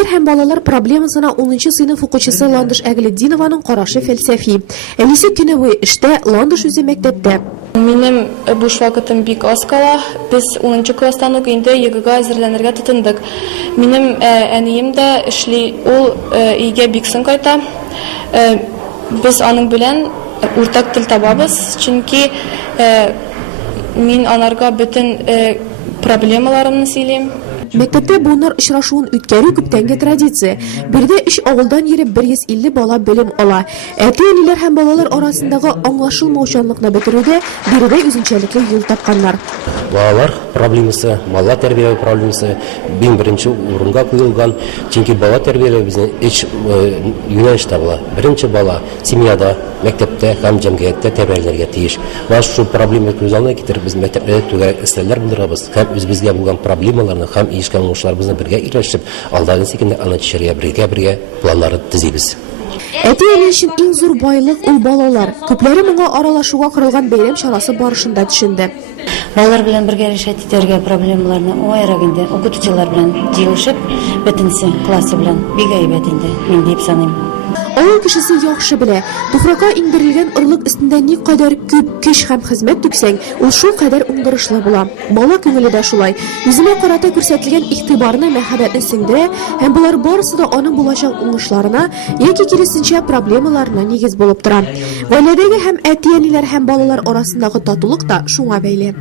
Әтиләр һәм балалар проблемасына 10-нчы сыйныф укучысы Ландыш Әгълетдинованың карашы фәлсәфи. Әнисе көне буе эштә, Ландыш үзе мәктәптә. Минем буш вакытым бик аз кала. Без 10-нчы класстан ук инде ЕГЭгә әзерләнергә тотындык. Минем әнием дә эшли, ул өйгә бик соң кайта. Без аның белән уртак тел табабыз, чөнки мин анарга бөтен проблемаларымны сөйлим. Мәктәптә bunlar очрашуын үткәрү күптәнге традиция. Бердә эш авылдан йөреп 150 бала белем ала. Әти-әниләр һәм балалар арасындагы аңлашылмаучанлыкны бетерүдә биредә үзенчәлекле юл тапканнар. Балалар проблемасы, бала тәрбияләү проблемасы беренче урынга куелган. Чөнки бала тәрбияләү безнең эш юнәлештә була. Беренче бала семьяда, мәктәптә һәм җәмгыятьтә тәрбияләргә тиеш. Ва шу проблема күз алдына китереп без мәктәпләрдә түгәрәк эшләр булдырабыз. Һәм үзебезгә булган проблемаларны һәм ишкән уңышларыбызны бергә ирешеп, алдагы секендә аны төшерергә бергә планнарын төзибез. Әти-әни өчен иң зур байлык ул балалар. Күпләре моңа аралашуга корылган бәйрәм чарасы барышында төшенде. Балалар белән бергә решать итәргә проблемаларны уңайрак инде. Укытучылар белән җыелышып, бөтенсе классы белән бик әйбәт инде, мин дип саныйм. Авыл кешесе яхшы белә, туфракка иңдерелгән орлык өстендә никадәр күп көч һәм хезмәт түксәң, ул шул кадәр уңдырышлы була. Бала күңеле дә шулай. Үзенә карата күрсәтелгән игътибарны, мәхәббәтне сеңдерә һәм булар барысы да аның булачак уңышларына яки киресенчә проблемаларына нигез булып тора. Гаиләдәге һәм әти-әниләр һәм балалар арасындагы татулык та шуңа бәйле.